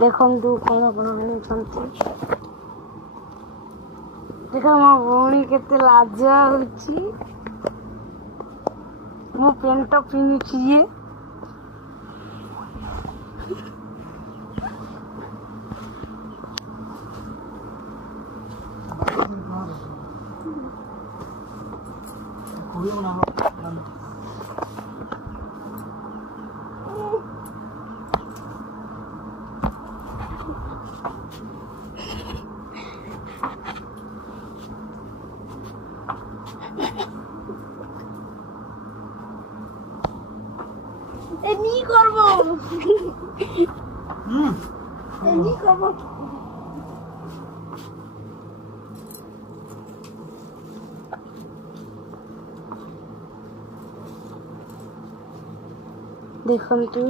ଦେଖନ୍ତୁ କ'ଣ ବନେଇଛନ୍ତି। ଦେଖ ମୋ ଭଉଣୀ କେତେ ଲାଜ ହେଉଛି। ମୁଁ ପ୍ୟାଣ୍ଟ ପିନ୍ଧୁଛି ଇଏ এমনি করবো এমনি করবো। ଦେଖନ୍ତୁ